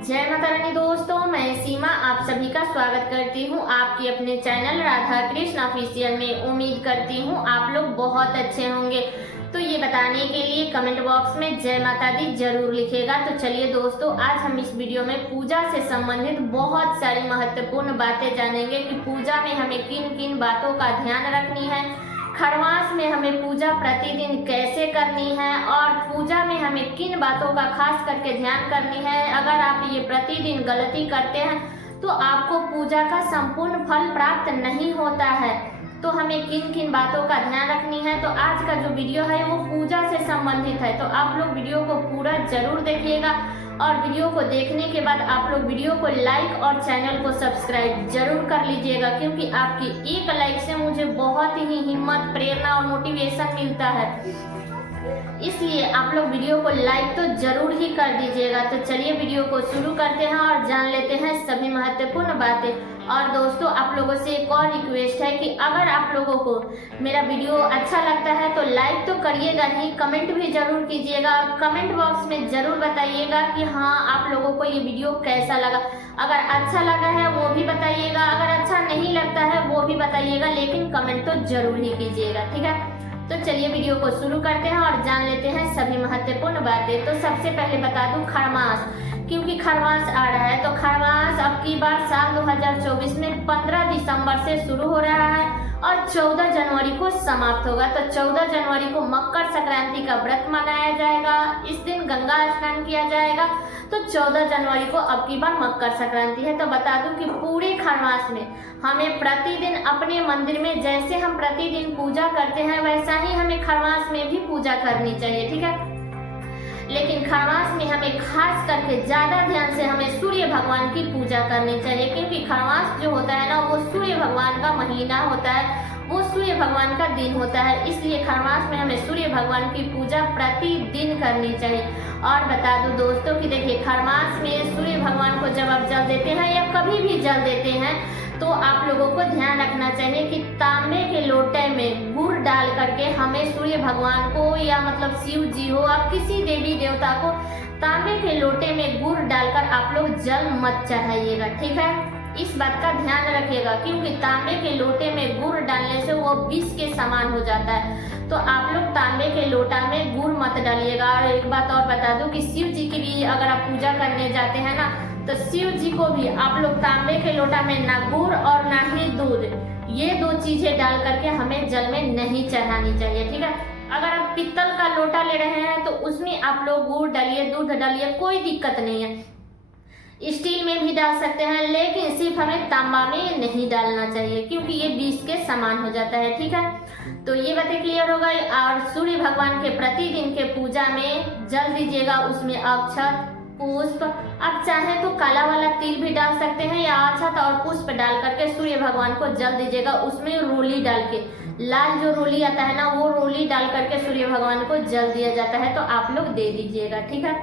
जय माता रानी दोस्तों, मैं सीमा आप सभी का स्वागत करती हूँ आपकी अपने चैनल राधा कृष्ण ऑफिशियल में। उम्मीद करती हूँ आप लोग बहुत अच्छे होंगे। तो ये बताने के लिए कमेंट बॉक्स में जय माता दी जरूर लिखेगा। तो चलिए दोस्तों, आज हम इस वीडियो में पूजा से संबंधित बहुत सारी महत्वपूर्ण बातें जानेंगे कि पूजा में हमें किन किन बातों का ध्यान रखनी है, खरवास में हमें पूजा प्रतिदिन कैसे करनी है और पूजा में हमें किन बातों का खास करके ध्यान करनी है। अगर आप ये प्रतिदिन गलती करते हैं तो आपको पूजा का संपूर्ण फल प्राप्त नहीं होता है। तो हमें किन किन बातों का ध्यान रखनी है। तो आज का जो वीडियो है वो पूजा से संबंधित है, तो आप लोग वीडियो को पूरा जरूर देखिएगा और वीडियो को देखने के बाद आप लोग वीडियो को लाइक और चैनल को सब्सक्राइब जरूर कर लीजिएगा, क्योंकि आपकी एक लाइक से मुझे बहुत ही हिम्मत, प्रेरणा और मोटिवेशन मिलता है। इसलिए आप लोग वीडियो को लाइक तो जरूर ही कर दीजिएगा। तो चलिए वीडियो को शुरू करते हैं और जान लेते हैं सभी महत्वपूर्ण बातें। और दोस्तों, आप लोगों से एक और रिक्वेस्ट है कि अगर आप लोगों को मेरा वीडियो अच्छा लगता है तो लाइक तो करिएगा ही, कमेंट भी जरूर कीजिएगा और कमेंट बॉक्स में जरूर बताइएगा कि हाँ आप लोगों को ये वीडियो कैसा लगा। अगर अच्छा लगा है वो भी बताइएगा, अगर अच्छा नहीं लगता है वो भी बताइएगा, लेकिन कमेंट तो जरूर ही कीजिएगा, ठीक है। तो चलिए वीडियो को शुरू करते हैं और जान लेते हैं सभी महत्वपूर्ण बातें। तो सबसे पहले बता दूं खरवास, क्योंकि खरवास आ रहा है। तो खरवास अब की बार साल 2024 में 15 दिसंबर से शुरू हो रहा है और 14 जनवरी को समाप्त होगा। तो 14 जनवरी को मकर संक्रांति का व्रत मनाया जाएगा। इस दिन गंगा स्नान किया जाएगा। तो 14 जनवरी को अब की बार मकर संक्रांति है। तो बता दूं कि पूरे खरवास में हमें प्रतिदिन अपने मंदिर में जैसे हम प्रतिदिन पूजा करते हैं वैसा ही हमें खरवास में भी पूजा करनी चाहिए, ठीक है। लेकिन खरवास में हमें खास करके ज्यादा ध्यान से हमें सूर्य भगवान की पूजा करनी चाहिए, क्योंकि खरवास जो होता है ना वो सूर्य भगवान का महीना होता है, वो सूर्य भगवान का दिन होता है। इसलिए खरवास में हमें सूर्य भगवान की पूजा प्रतिदिन करनी चाहिए। और बता दूं दोस्तों कि देखिए, खरवास में सूर्य भगवान को जब आप जल देते हैं या कभी भी जल देते हैं तो आप लोगों को ध्यान रखना चाहिए कि तांबे के लोटे में गुड़ डाल करके हमें सूर्य भगवान को या मतलब शिव जी हो, आप किसी देवी देवता को तांबे के लोटे में गुड़ डालकर आप लोग जल मत चढ़ाइएगा, ठीक है। इस बात का ध्यान रखिएगा, क्योंकि तांबे के लोटे में गुड़ डालने से वो विष के समान हो जाता है। तो आप लोग तांबे के लोटा में गुड़ मत डालिएगा। और एक बात और बता दूं कि शिव जी की भी अगर आप पूजा करने जाते हैं ना तो शिव जी को भी आप लोग तांबे के लोटा में ना गुड़ और ना ही दूध, ये दो चीजें डाल करके हमें जल में नहीं चढ़ानी चाहिए, ठीक है। अगर आप पीतल का लोटा ले रहे हैं तो उसमें आप लोग गुड़ डालिए, दूध डालिए, कोई दिक्कत नहीं है। स्टील में भी डाल सकते हैं, लेकिन सिर्फ हमें तांबा में नहीं डालना चाहिए, क्योंकि ये विष के समान हो जाता है, ठीक है। तो ये बातें क्लियर हो गई। और सूर्य भगवान के प्रतिदिन के पूजा में जल दीजिएगा, उसमें अक्षत, पुष्प, आप चाहे तो काला वाला तिल भी डाल सकते हैं या अक्षत और पुष्प डाल करके सूर्य भगवान को जल दीजिएगा। उसमें रोली डाल के, लाल जो रोली आता है ना वो रोली डाल करके सूर्य भगवान को जल दिया जाता है, तो आप लोग दे दीजिएगा, ठीक है।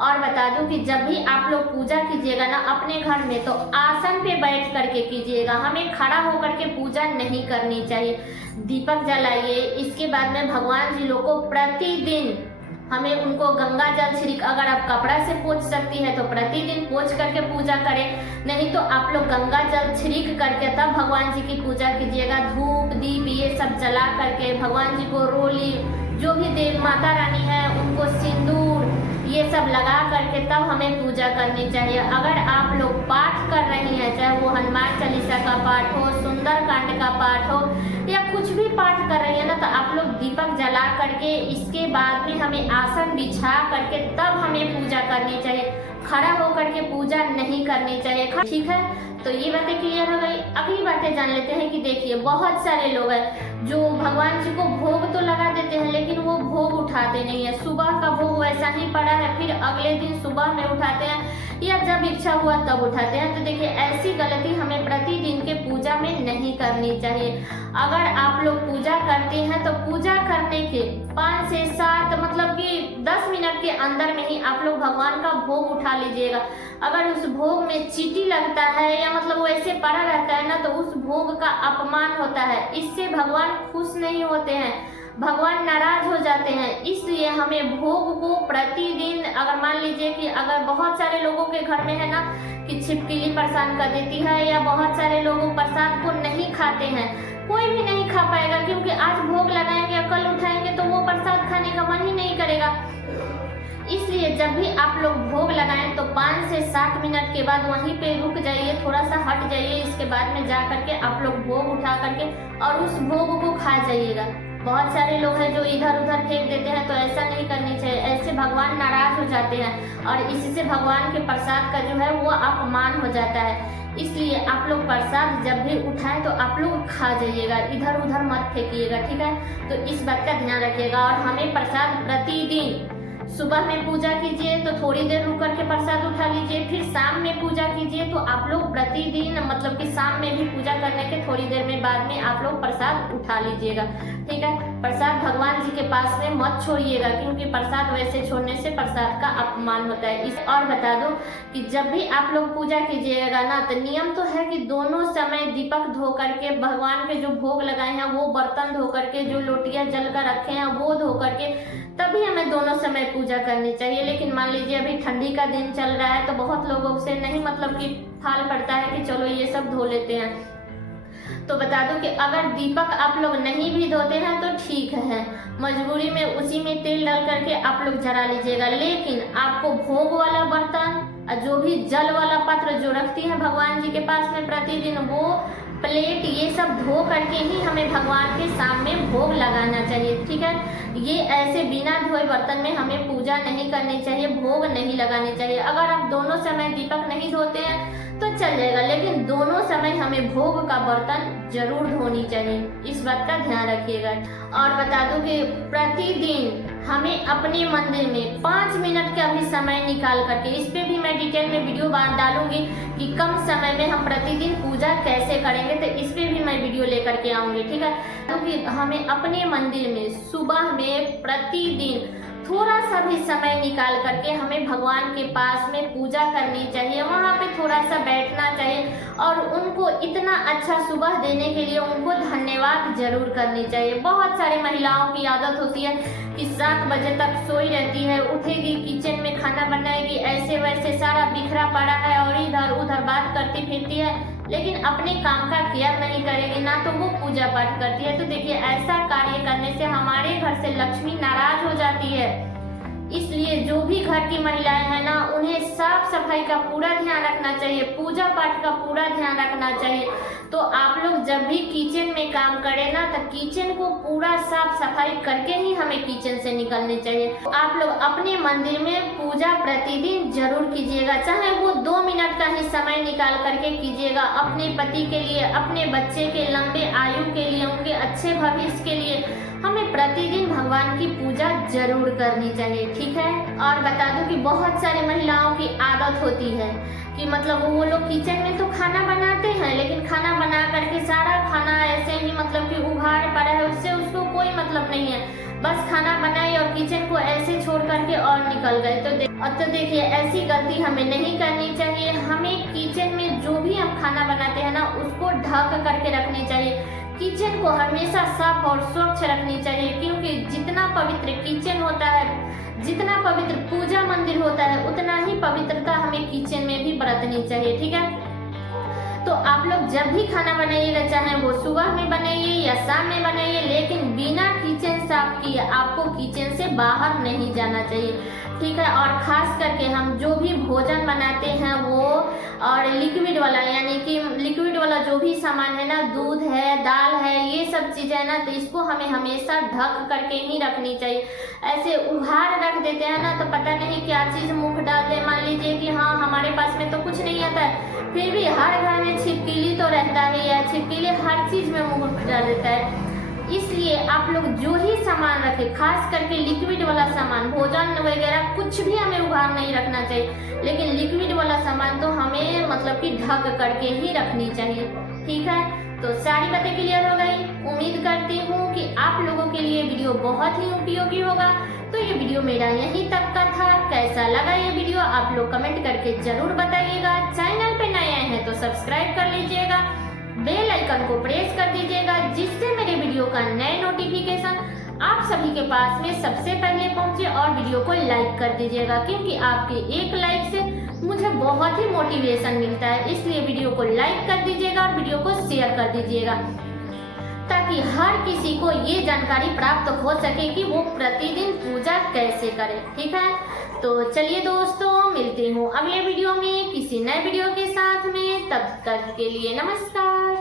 और बता दूं कि जब भी आप लोग पूजा कीजिएगा ना अपने घर में तो आसन पे बैठ करके कीजिएगा, हमें खड़ा होकर के पूजा नहीं करनी चाहिए। दीपक जलाइए, इसके बाद में भगवान जी लोग को प्रतिदिन हमें उनको गंगा जल छिड़क, अगर आप कपड़ा से पोंछ सकती है तो प्रतिदिन पोंछ करके पूजा करें, नहीं तो आप लोग गंगा जल छिड़क करके तब भगवान जी की पूजा कीजिएगा। धूप दीप ये सब जला करके भगवान जी को रोली, जो भी देव माता रानी है उनको सिंदूर ये सब लगा करके तब हमें पूजा करनी चाहिए। अगर आप लोग पाठ कर रही हैं, चाहे वो हनुमान चालीसा का पाठ हो, सुंदरकांड का पाठ हो या कुछ भी पाठ कर रही है ना, तो आप लोग दीपक जला करके इसके बाद में हमें आसन बिछा करके तब हमें पूजा करनी चाहिए, खड़ा होकर के पूजा नहीं करनी चाहिए, ठीक है। तो ये बातें क्लियर हो गई। अगली बातें जान लेते हैं कि देखिए, बहुत सारे लोग हैं जो भगवान जी को भोग तो लगा देते हैं लेकिन वो भोग उठाते नहीं है। सुबह का भोग वैसा ही पड़ा है, फिर अगले दिन सुबह में उठाते हैं या जब इच्छा हुआ तब उठाते हैं। तो देखिए, ऐसी गलती हमें प्रतिदिन के पूजा में नहीं करनी चाहिए। अगर आप लोग पूजा करते हैं तो पूजा करने के 5 से 7 मतलब कि 10 मिनट के अंदर में ही आप लोग भगवान का भोग उठा लीजिएगा। अगर उस भोग में चींटी लगता है या मतलब वो ऐसे पड़ा रहता है ना तो उस भोग का अपमान होता है, इससे भगवान खुश नहीं होते हैं। भगवान नाराज हो जाते हैं। इसलिए हमें भोग को प्रतिदिन, अगर मान लीजिए कि अगर बहुत सारे लोगों के घर में है ना कि छिपकली परेशान कर देती है, या बहुत सारे लोग प्रसाद को नहीं खाते हैं, कोई भी नहीं खा पाएगा, क्योंकि आज भोग लगाएंगे, कल उठाएंगे तो वो प्रसाद खाने का मन ही नहीं करेगा। इसलिए जब भी आप लोग भोग लगाएं तो 5 से 7 मिनट के बाद वहीं पे रुक जाइए, थोड़ा सा हट जाइए, इसके बाद में जा करके आप लोग भोग उठा करके और उस भोग को खा जाइएगा। बहुत सारे लोग हैं जो इधर उधर फेंक देते हैं, तो ऐसा नहीं करनी चाहिए। ऐसे भगवान नाराज हो जाते हैं और इससे भगवान के प्रसाद का जो है वो अपमान हो जाता है। इसलिए आप लोग प्रसाद जब भी उठाएं तो आप लोग खा जाइएगा, इधर उधर मत फेंकिएगा, ठीक है। तो इस बात का ध्यान रखिएगा। और हमें प्रसाद प्रतिदिन सुबह में पूजा कीजिए तो थोड़ी देर रुक करके प्रसाद उठा लीजिए, फिर शाम में पूजा कीजिए तो आप लोग प्रतिदिन मतलब कि शाम में भी पूजा करने के थोड़ी देर में बाद में आप लोग प्रसाद उठा लीजिएगा, ठीक है। प्रसाद भगवान जी के पास में मत छोड़िएगा, क्योंकि प्रसाद वैसे छोड़ने से प्रसाद का अपमान होता है। इस और बता दूं कि जब भी आप लोग पूजा कीजिएगा ना, तो नियम तो है कि दोनों समय दीपक धो करके, भगवान के जो भोग लगाए हैं वो बर्तन धो करके, जो लोटियां जल कर रखे हैं वो धो करके, तभी हमें दोनों समय पूजा करनी चाहिए। लेकिन मान लीजिए अभी ठंडी का दिन चल रहा है तो बहुत लोगों से नहीं मतलब कि फाल पड़ता है कि चलो ये सब धो लेते हैं। तो बता दूं कि अगर दीपक आप लोग नहीं भी धोते हैं तो ठीक है, मजबूरी में उसी में तेल डाल करके आप लोग जला लीजिएगा। लेकिन आपको भोग वाला बर्तन, जो भी जल वाला पात्र जो रखती हैं भगवान जी के पास में प्रतिदिन, वो प्लेट ये सब धो करके ही हमें भगवान के सामने भोग लगाना चाहिए, ठीक है। ये ऐसे बिना धोए बर्तन में हमें पूजा नहीं करनी चाहिए, भोग नहीं लगाने चाहिए। अगर आप दोनों समय दीपक नहीं धोते हैं तो चल जाएगा, लेकिन दोनों समय हमें भोग का बर्तन जरूर धोनी चाहिए, इस बात का ध्यान रखिएगा। और बता दूं कि प्रतिदिन हमें अपने मंदिर में 5 मिनट का भी समय निकाल करके, इस पे भी मैं डिटेल में वीडियो डालूंगी कि कम समय में हम प्रतिदिन पूजा कैसे करेंगे, तो इस पे भी मैं वीडियो लेकर के आऊंगी, ठीक है। क्योंकि हमें अपने मंदिर में सुबह में प्रतिदिन थोड़ा सा भी समय निकाल करके हमें भगवान के पास में पूजा करनी चाहिए, वहाँ पे थोड़ा सा बैठना चाहिए और उनको इतना अच्छा सुबह देने के लिए उनको धन्यवाद जरूर करनी चाहिए। बहुत सारी महिलाओं की आदत होती है कि 7 बजे तक सोई रहती है, उठेगी, किचन में खाना बनाएगी, ऐसे वैसे सारा बिखरा पड़ा है और इधर उधर बात करती फिरती है, लेकिन अपने काम का केयर नहीं करेगी, ना तो वो पूजा पाठ करती है। तो देखिए, ऐसा कार्य करने से हमारे घर से लक्ष्मी नाराज हो जाती है। इसलिए जो भी घर की महिलाएं हैं ना, उन्हें साफ सफाई का पूरा ध्यान रखना चाहिए, पूजा पाठ का पूरा ध्यान रखना चाहिए। तो आप लोग जब भी किचन में काम करें ना, तो किचन को पूरा साफ सफाई करके ही हमें किचन से निकलनी चाहिए। तो आप लोग अपने मंदिर में पूजा प्रतिदिन जरूर कीजिएगा, चाहे वो 2 मिनट का ही समय निकाल करके कीजिएगा। अपने पति के लिए, अपने बच्चे के लंबे आयु के लिए, उनके अच्छे भविष्य के लिए हमें प्रतिदिन भगवान की पूजा जरूर करनी चाहिए, ठीक है। और बता दूं कि बहुत सारी महिलाओं की आदत होती है कि मतलब वो लोग किचन में तो खाना बनाते हैं, लेकिन खाना बना करके सारा खाना ऐसे ही मतलब कि उघाड़ पड़ा है, उससे उसको कोई मतलब नहीं है, बस खाना बनाए और किचन को ऐसे छोड़ करके और निकल गए। तो देखिए, ऐसी गलती हमें नहीं करनी चाहिए। हमें किचन में जो भी हम खाना बनाते हैं ना, उसको ढक करके रखनी चाहिए। किचन को हमेशा साफ और स्वच्छ रखनी चाहिए, क्योंकि जितना पवित्र किचन होता है, जितना पवित्र पूजा मंदिर होता है, उतना ही पवित्रता हमें किचन में भी बरतनी चाहिए, ठीक है। तो आप लोग जब भी खाना बनाइएगा, चाहे वो सुबह में बनाइए या शाम में बनाइए, लेकिन बिना किचन साफ किए आपको किचन से बाहर नहीं जाना चाहिए, ठीक है। और खास करके हम जो भी भोजन बनाते हैं वो, और लिक्विड वाला, यानी कि लिक्विड वाला जो भी सामान है ना, दूध है, दाल है, ये सब चीज़ें है ना, तो इसको हमें हमेशा ढक करके ही रखनी चाहिए। ऐसे उघाड़ रख देते हैं ना, तो पता नहीं क्या चीज़ मुँह डालते हैं। मान लीजिए कि हाँ, हमारे पास में तो कुछ नहीं आता है, फिर भी हर घर में छिपकली तो रहता है, या छिपकली हर चीज़ में मुँह डाल देता है। इसलिए आप लोग जो ही सामान रखें, खास करके लिक्विड वाला सामान, भोजन वगैरह कुछ भी हमें उघाड़ नहीं रखना चाहिए, लेकिन लिक्विड वाला सामान तो हमें मतलब कि ढक करके ही रखनी चाहिए, ठीक है। तो सारी बातें क्लियर हो गई। उम्मीद करती हूँ कि आप लोगों के लिए वीडियो बहुत ही उपयोगी होगा। तो ये वीडियो मेरा यहीं तक का था। कैसा लगा ये वीडियो आप लोग कमेंट करके जरूर बताइएगा। चैनल पे नए आए हैं तो सब्सक्राइब कर लीजिएगा, बेल आइकन को प्रेस कर दीजिएगा, जिससे मेरे वीडियो का नए नोटिफिकेशन आप सभी के पास में सबसे पहले पहुंचे और वीडियो को लाइक कर दीजिएगा, क्योंकि आपके एक लाइक से मुझे बहुत ही मोटिवेशन मिलता है। इसलिए वीडियो को लाइक कर दीजिएगा और वीडियो को शेयर कर दीजिएगा, ताकि हर किसी को ये जानकारी प्राप्त हो सके कि वो प्रतिदिन पूजा कैसे करे। ठीक है, तो चलिए दोस्तों, मिलती हूँ अगले वीडियो में किसी नए वीडियो के साथ में। तब तक के लिए नमस्कार।